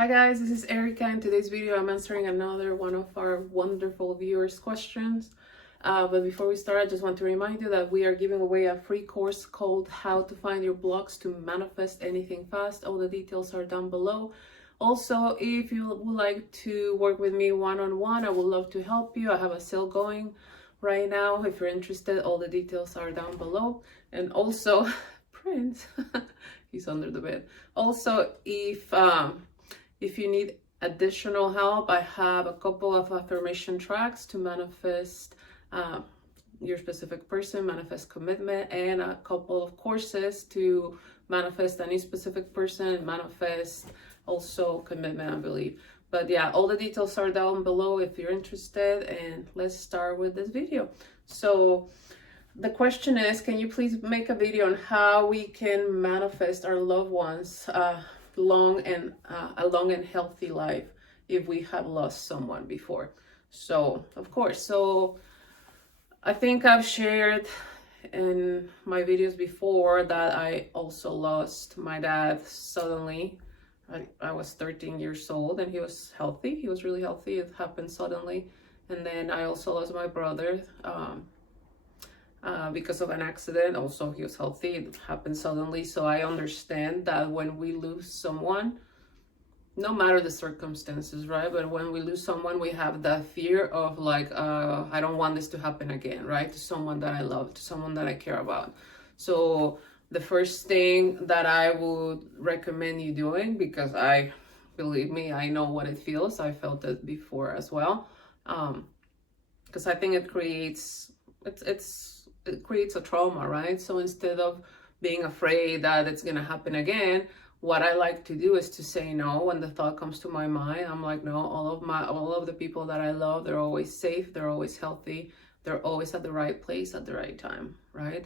Hi guys, this is Erika. In today's video I'm answering another one of our wonderful viewers' questions. But before we start, I just want to remind you that we are giving away a free course called How to Find Your Blocks to Manifest Anything Fast. All the details are down below. Also, if you would like to work with me one-on-one, I would love to help you. I have a sale going right now. If you're interested, all the details are down below. And also, Prince, he's under the bed. Also, if you need additional help, I have a couple of affirmation tracks to manifest your specific person, manifest commitment, and a couple of courses to manifest any specific person, manifest also commitment, I believe. But yeah, all the details are down below if you're interested, and let's start with this video. So the question is, can you please make a video on how we can manifest our loved ones a long and healthy life if we have lost someone before? So of course, so I think I've shared in my videos before that I also lost my dad suddenly. I was 13 years old and he was healthy. He was really healthy. It happened suddenly. And then I also lost my brother because of an accident. Also, he was healthy. It happened suddenly. So I understand that when we lose someone, no matter the circumstances, right? But when we lose someone, we have that fear of like, I don't want this to happen again, right? To someone that I love, to someone that I care about. So the first thing that I would recommend you doing, because believe me, I know what it feels. I felt it before as well. Because I think it creates, it creates a trauma, right? So instead of being afraid that it's gonna happen again, what I like to do is to say no. When the thought comes to my mind, I'm like, no, all of the people that I love, they're always safe, they're always healthy, they're always at the right place at the right time, right?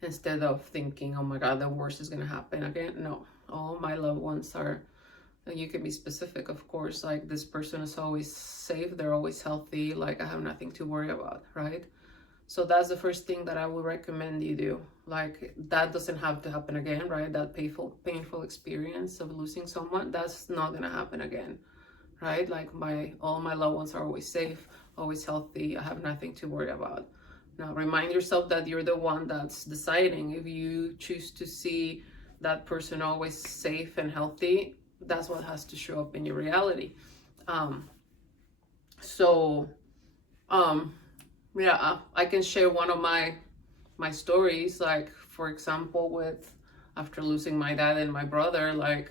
Instead of thinking, oh my God, the worst is gonna happen again. No, all my loved ones are, and you can be specific, of course, like this person is always safe, they're always healthy, like I have nothing to worry about, right? So that's the first thing that I would recommend you do. Like that doesn't have to happen again, right? That painful experience of losing someone, that's not gonna happen again, right? Like all my loved ones are always safe, always healthy. I have nothing to worry about. Now remind yourself that you're the one that's deciding. If you choose to see that person always safe and healthy, that's what has to show up in your reality. Yeah, I can share one of my stories. Like for example, with after losing my dad and my brother, like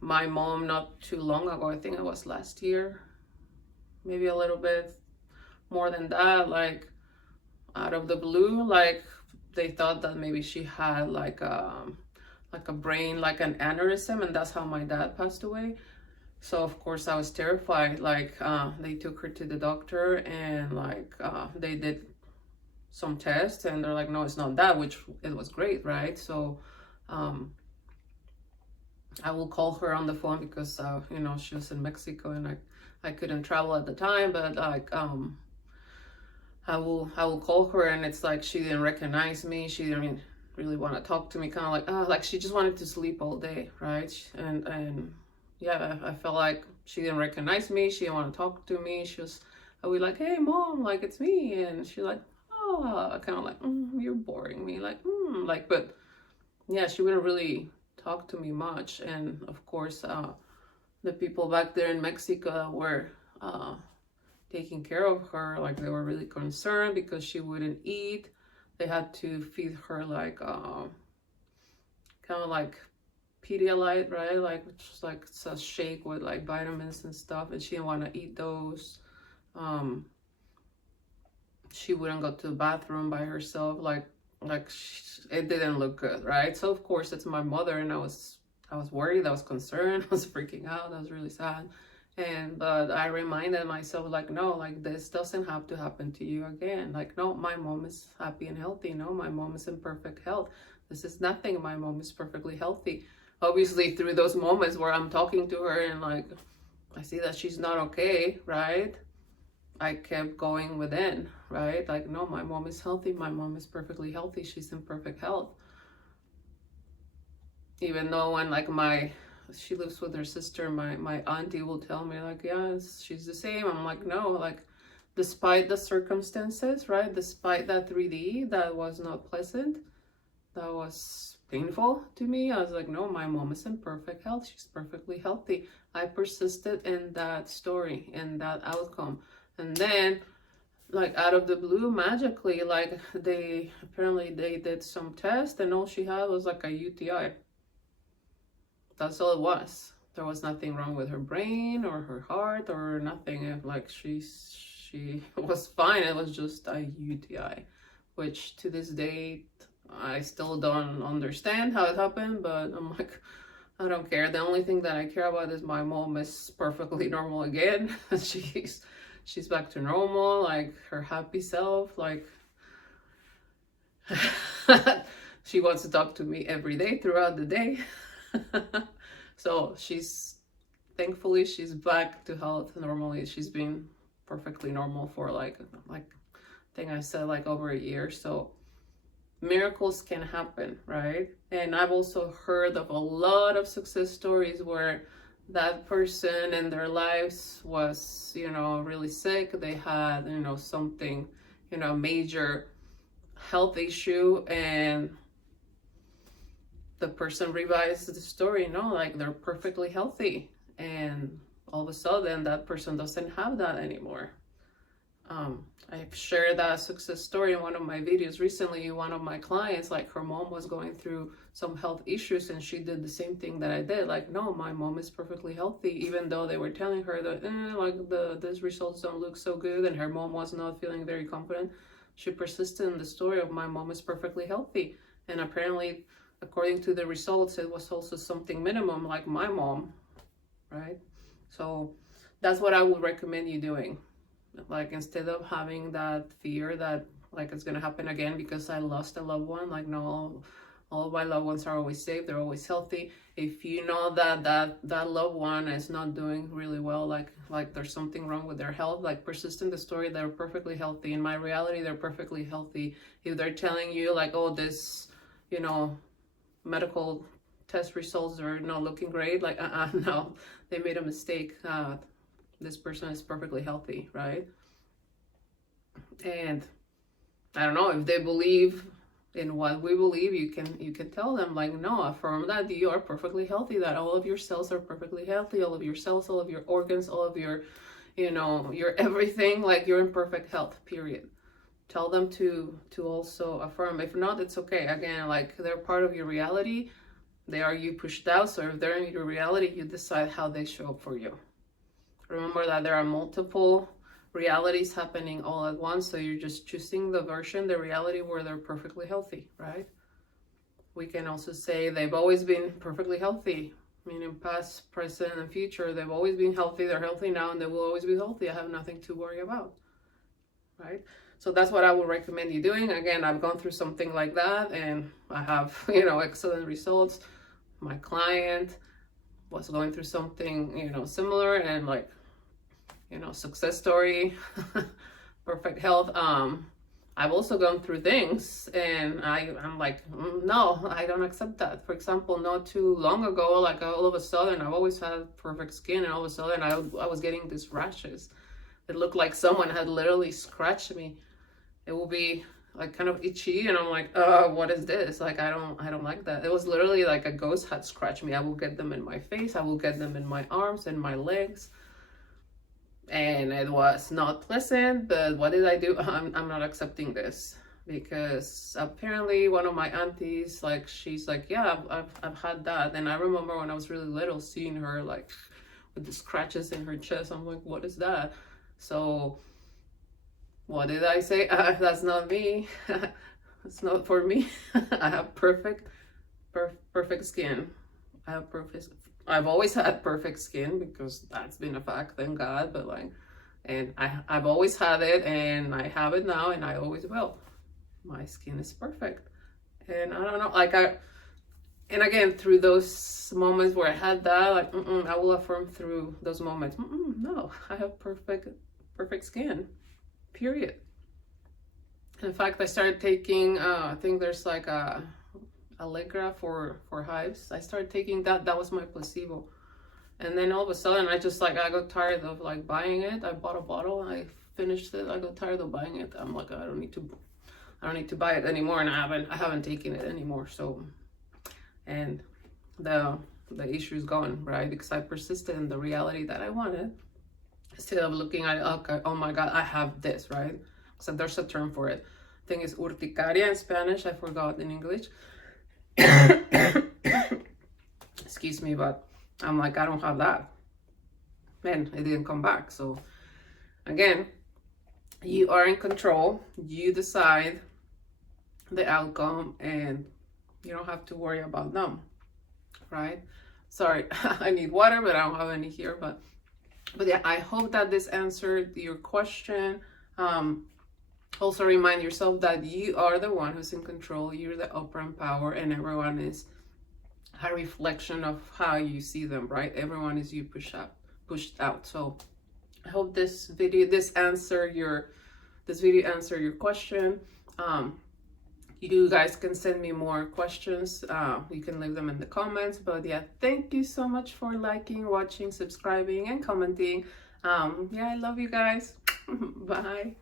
my mom not too long ago, I think it was last year, maybe a little bit more than that, like out of the blue, like they thought that maybe she had like a brain, like an aneurysm, and that's how my dad passed away. So of course I was terrified. Like they took her to the doctor and like they did some tests and they're like, no, it's not that, which it was great, right? So I will call her on the phone because you know, she was in Mexico and I couldn't travel at the time, but like I will call her and it's like she didn't recognize me. She didn't really want to talk to me, kind of like she just wanted to sleep all day, right? And yeah, I felt like she didn't recognize me. She didn't want to talk to me. I was like, hey mom, like it's me. And she's like, oh, kind of like, you're boring me. Like, but yeah, she wouldn't really talk to me much. And of course, the people back there in Mexico were taking care of her. Like they were really concerned because she wouldn't eat. They had to feed her like, kind of like Pedialyte, right? Like which is like it's a shake with like vitamins and stuff, and she didn't want to eat those. She wouldn't go to the bathroom by herself. It didn't look good, right? So of course it's my mother, and I was worried, I was concerned, I was freaking out, I was really sad. But I reminded myself, like, no, like this doesn't have to happen to you again. Like, no, my mom is happy and healthy. No, my mom is in perfect health. This is nothing. My mom is perfectly healthy. Obviously, through those moments where I'm talking to her and like I see that she's not okay, right? I kept going within, right? Like, no, my mom is healthy. My mom is perfectly healthy. She's in perfect health. Even though when like my she lives with her sister. My auntie will tell me like, yeah, she's the same. I'm like, no, like, despite the circumstances, right? Despite that 3D, that was not pleasant. That was painful to me. I was like, no, my mom is in perfect health. She's perfectly healthy. I persisted in that story, in that outcome. And then, like, out of the blue, magically, like, they did some test, and all she had was like a UTI. That's all it was. There was nothing wrong with her brain or her heart or nothing. Like, she was fine. It was just a UTI, which to this day, I still don't understand how it happened, but I'm like, I don't care. The only thing that I care about is my mom is perfectly normal again. She's back to normal, like her happy self, like she wants to talk to me every day throughout the day. So thankfully she's back to health normally. She's been perfectly normal for like I think I said like over a year. So miracles can happen, right? And I've also heard of a lot of success stories where that person in their lives was, you know, really sick. They had, you know, something, you know, major health issue, and the person revised the story, no, like they're perfectly healthy, and all of a sudden that person doesn't have that anymore. I've shared that success story in one of my videos recently. One of my clients, like her mom was going through some health issues, and she did the same thing that I did. Like, no, my mom is perfectly healthy, even though they were telling her that like these results don't look so good, and her mom was not feeling very confident. She persisted in the story of my mom is perfectly healthy, and apparently, according to the results, it was also something minimum like my mom, right? So that's what I would recommend you doing. Like, instead of having that fear that like it's gonna happen again because I lost a loved one, like, no, all of my loved ones are always safe, they're always healthy. If you know that loved one is not doing really well, like there's something wrong with their health, like, persist in the story, they're perfectly healthy. In my reality, they're perfectly healthy. If they're telling you like, oh, this, you know, medical test results are not looking great, like, no, they made a mistake. This person is perfectly healthy, right? And I don't know, if they believe in what we believe, you can tell them like, no, affirm that you are perfectly healthy, that all of your cells are perfectly healthy, all of your cells, all of your organs, all of your, you know, your everything, like you're in perfect health, period. Tell them to also affirm. If not, it's okay. Again, like, they're part of your reality. They are you pushed out. So if they're in your reality, you decide how they show up for you. Remember that there are multiple realities happening all at once, so you're just choosing the reality where they're perfectly healthy, right? We can also say they've always been perfectly healthy, meaning past, present, and future. They've always been healthy, they're healthy now, and they will always be healthy. I have nothing to worry about, right? So that's what I would recommend you doing. Again, I've gone through something like that, and I have, you know, excellent results. My client was going through something, you know, similar, and like, you know, success story, perfect health. I've also gone through things, and I'm like, no, I don't accept that. For example, not too long ago, like, all of a sudden, I've always had perfect skin, and all of a sudden I was getting these rashes. It looked like someone had literally scratched me. It will be like kind of itchy, and I'm like, what is this? Like, I don't like that. It was literally like a ghost had scratched me. I will get them in my face, I will get them in my arms and my legs, and it was not pleasant. But what did I do? I'm not accepting this, because apparently one of my aunties, like, she's like, yeah, I've had that. And I remember when I was really little seeing her like with the scratches in her chest. I'm like, what is that? So what did I say? That's not me. It's not for me. I have perfect skin. I've always had perfect skin, because that's been a fact, thank God. But like, and I've always had it, and I have it now, and I always will. My skin is perfect. And I don't know, like, and again, through those moments where I had that, like, I will affirm through those moments, no, I have perfect skin, period. In fact, I started taking, I think there's like Allegra for hives. I started taking that. That was my placebo. And then all of a sudden, I just like, I got tired of like buying it. I bought a bottle and I finished it. I got tired of buying it. I'm like, I don't need to buy it anymore. And I haven't taken it anymore. So, and the issue is gone, right? Because I persisted in the reality that I wanted instead of looking at, okay, oh my God, I have this, right? So there's a term for it. I think it's urticaria in Spanish. I forgot in English. Excuse me, but I'm like, I don't have that. Man, it didn't come back. So again, you are in control. You decide the outcome and you don't have to worry about them, right? Sorry, I need water, but I don't have any here. But yeah, I hope that this answered your question. Also remind yourself that you are the one who's in control. You're the operant power, and everyone is a reflection of how you see them, right? Everyone is you pushed out. So I hope this video answer your question. You guys can send me more questions. You can leave them in the comments. But yeah, thank you so much for liking, watching, subscribing, and commenting. Yeah, I love you guys. Bye.